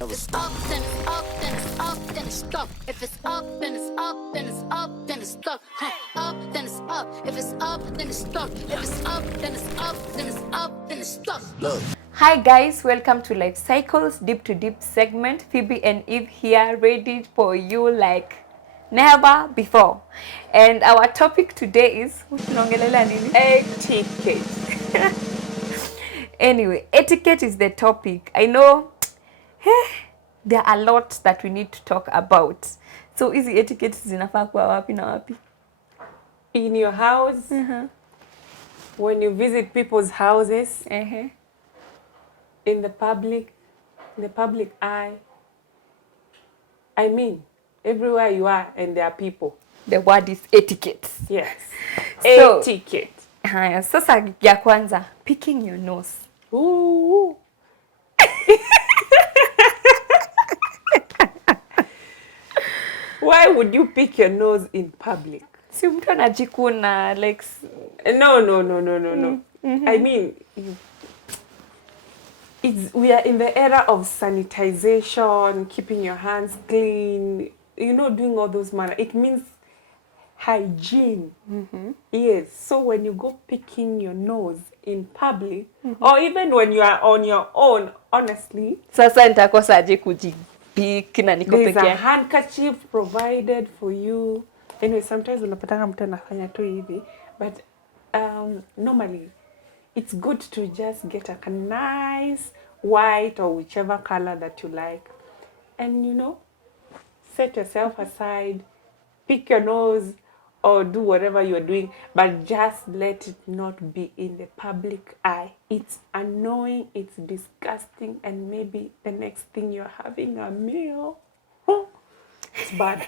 If it's up, then it's up, then it's up, then it's stuck. If it's up, then it's up, then it's up, then it's stuck. Up, then it's up. If it's up, then it's stuck. If it's up, then it's up, then it's up, then it's stuck. Look. Hi guys, welcome to Life Cycles Deep to Deep segment. Phoebe and Eve here, ready for you like never before. And our topic today is etiquette. Anyway, etiquette is the topic. I know there are a lot that we need to talk about. So easy etiquette zinafaa kuwa wapi na wapi? In your house, when you visit people's houses, in the public eye. I mean, everywhere you are and there are people. The word is etiquette. Yes. So, etiquette. Haya, sasa ya kwanza, picking your nose. Ooh. Why would you pick your nose in public? Si mtu anajikuna like No. I mean, we are in the era of sanitization, keeping your hands clean, doing all those manner. It means hygiene. Yes. So when you go picking your nose in public, or even when you are on your own, honestly, sasa nitakosaje kujipick na niko peke. There's a handkerchief provided for you. Anyway, sometimes unapatanga mtu anafanya tu hivi, but normally it's good to just get a nice white or whichever color that you like, and set yourself aside, pick your nose or do whatever you're doing, but just let it not be in the public eye. It's annoying, it's disgusting, and maybe the next thing you're having a meal. It's bad.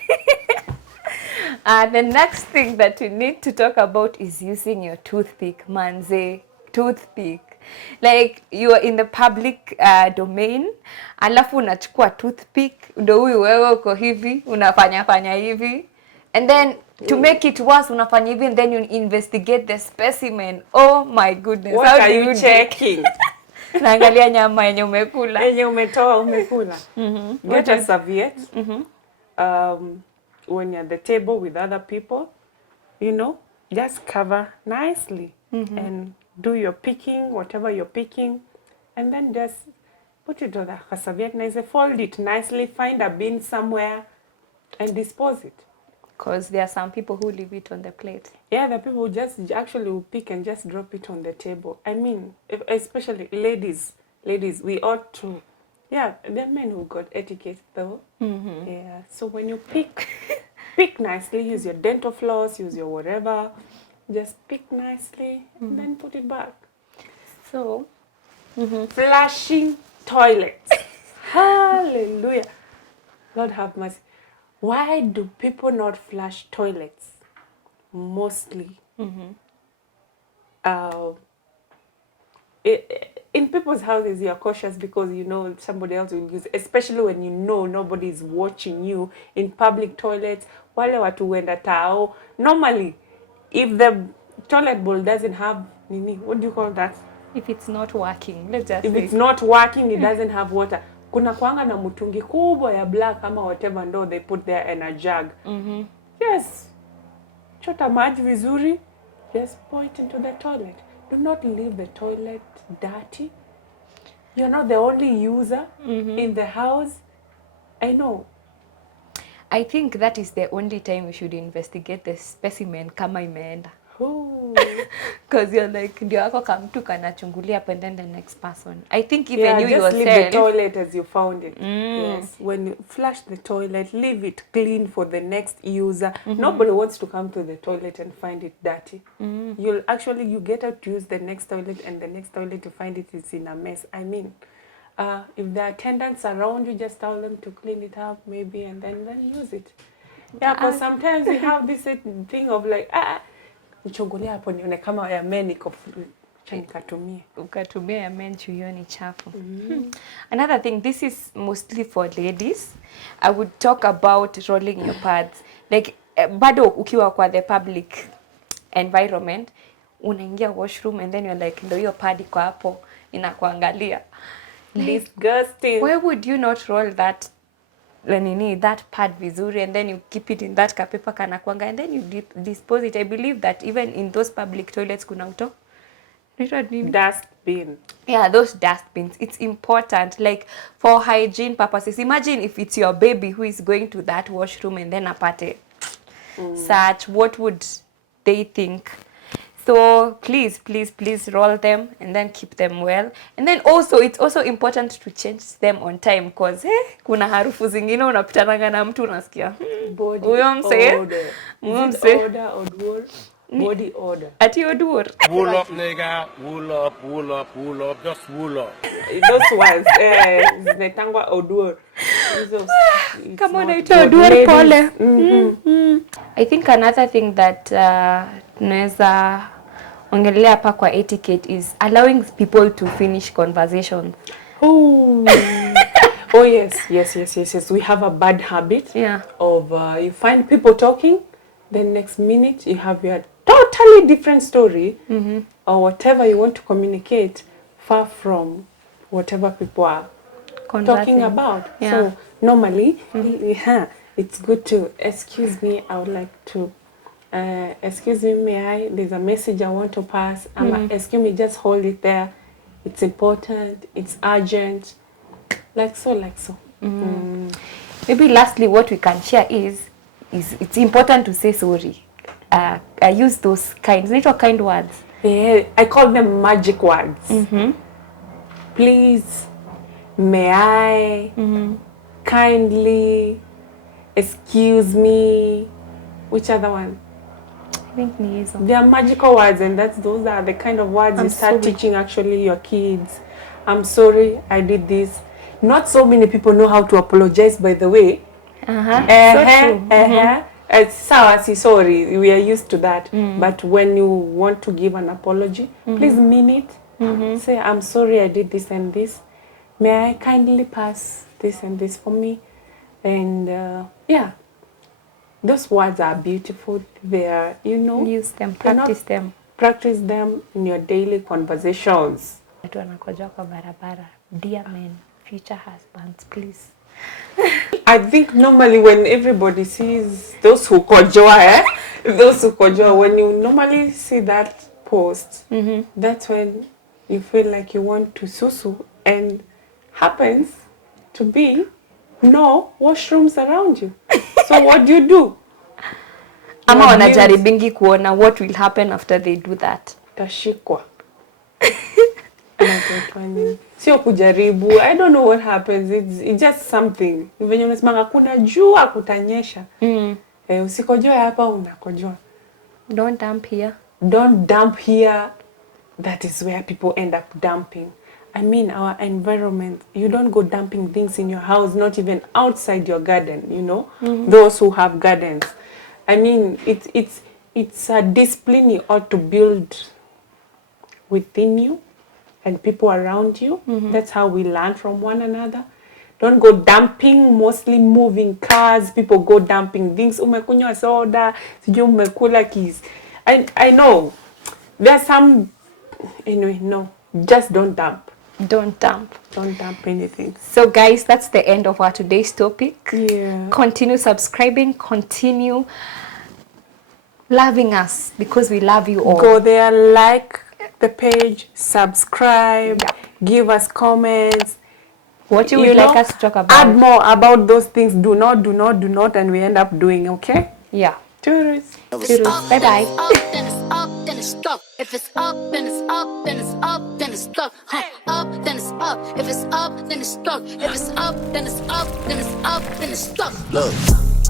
The next thing that we need to talk about is using your toothpick, manze. Toothpick. Like you are in the public domain, alafu unachukua toothpick, ndio huyu wewe uko hivi, unafanya hivi. And then to make it worse, unafanya hivi and then you investigate the specimen. Oh my goodness. What how are do you checking? Naangalia nyama yenye umekula. Yenye umekula. Get a serviette. When you're at the table with other people, just cover nicely and do your picking, whatever you're picking, and then just put it on the serviette nicely, fold it nicely, find a bin somewhere and dispose it. Because there are some people who leave it on the plate. Yeah, the people who just actually will pick and just drop it on the table. I mean, especially ladies, we ought to. Yeah, there are men who got etiquette though. Yeah, so when you pick, pick nicely, use your dental floss, use your whatever, just pick nicely and then put it back. So, flushing toilets. Hallelujah. Lord have mercy. Why do people not flush toilets? Mostly. In people's houses, you're cautious because somebody else will use, especially when nobody is watching you. In public toilets, wale watu wenda tao. Normally, if the toilet bowl doesn't have what do you call that? If it's not working, let's just if say. it's not working, it doesn't have water. Kuna kuanga na mutungi kubwa ya black ama whatever ndo they put there in a jug. Yes. Chota maji vizuri. Just pour it into the toilet. Do not leave the toilet dirty. You're not the only user in the house. I know. I think that is the only time we should investigate the specimen kama imeenda. Because you're like, ndio wako kamtu kanachungulia up and then the next person. I think even you yourself. Just leave the toilet as you found it. Yes. When you flush the toilet, leave it clean for the next user. Nobody wants to come to the toilet and find it dirty. You get out to use the next toilet and the next toilet to find it is in a mess. I mean, if the attendants around you, just tell them to clean it up maybe and then use it. Yeah, because sometimes we have this thing of like, uchungulia hapo nione kama ya men iko ukatumia ya men chuyoni chafu. Another thing, this is mostly for ladies. I would talk about rolling your pads. Like bado ukiwa kwa the public environment, unaingia washroom and then you're like, ndio hiyo pad iko hapo inakuangalia. Disgusting. Why would you not roll that that pad vizuri and then you keep it in that kapepa kanakwanga and then you dispose it? I believe that even in those public toilets kuna uto Dustbin. Yeah, those dustbins. It's important, like for hygiene purposes. Imagine if it's your baby who is going to that washroom and then apate such, what would they think? So please, please, please roll them and then keep them well. And then also, it's also important to change them on time because kuna harufu zingine unapitananga na mtu unasikia. Body Huyo mse. Body odor. Ati odur. Wool up, nigga. Wool up, wool up, wool up. Just wool up. Those ones, zinatangwa odor. Come on, odur pole. I think another thing that tunaweza ongelea hapa kwa etiquette is allowing people to finish conversations. Oh, yes. We have a bad habit of you find people talking, then next minute you have your totally different story or whatever you want to communicate far from whatever people are talking about. So normally, it's good to excuse me. I would like to excuse me, there's a message I want to pass. Excuse me, just hold it there. It's important. It's urgent. Like so. Maybe lastly, what we can share is it's important to say sorry. I use those little kind words. Yeah, I call them magic words. Please, may I, kindly, excuse me. Which other one? I think they are magical words, and those are the kind of words you start teaching actually your kids. I'm sorry, I did this. Not so many people know how to apologize, by the way. So true. Sorry, we are used to that. But when you want to give an apology, please mean it. Say, I'm sorry I did this and this. May I kindly pass this and this for me? And those words are beautiful. They are, use them, practice them. Practice them in your daily conversations. Dear men, future husbands, please. I think normally when everybody sees those who kojoa, when you normally see that post, that's when you feel like you want to susu, and happens to be no washrooms around you. So what do? Ama wanajaribingi kuona what will happen after they do that. Tashikwa. Sio kujaribu. I don't know what happens. It's just something. Venye unasemanga kuna jua kutanyesha. Usikojoe hapa unakojoa. Don't dump here. Don't dump here. That is where people end up dumping. I mean, our environment. You don't go dumping things in your house, not even outside your garden, Those who have gardens. I mean, it's a discipline you ought to build within you and people around you. That's how we learn from one another. Don't go dumping, mostly moving cars. People go dumping things. Umekunywa soda, sijui umekula keys. I know. There's some, anyway, no. Just don't dump. Don't dump. Don't dump anything. So guys, that's the end of our today's topic. Yeah. Continue subscribing. Continue loving us because we love you all. Go there, like the page, subscribe, give us comments. What you would like us to talk about. Add more about those things. Do not, and we end up doing, okay? Yeah. Toodles. Bye-bye. If it's up, then it's up, then it's up, then it's stuck. Up, then it's up. If it's up, then it's stuck. If it's up, then it's up, then it's up, then it's stuck. Look.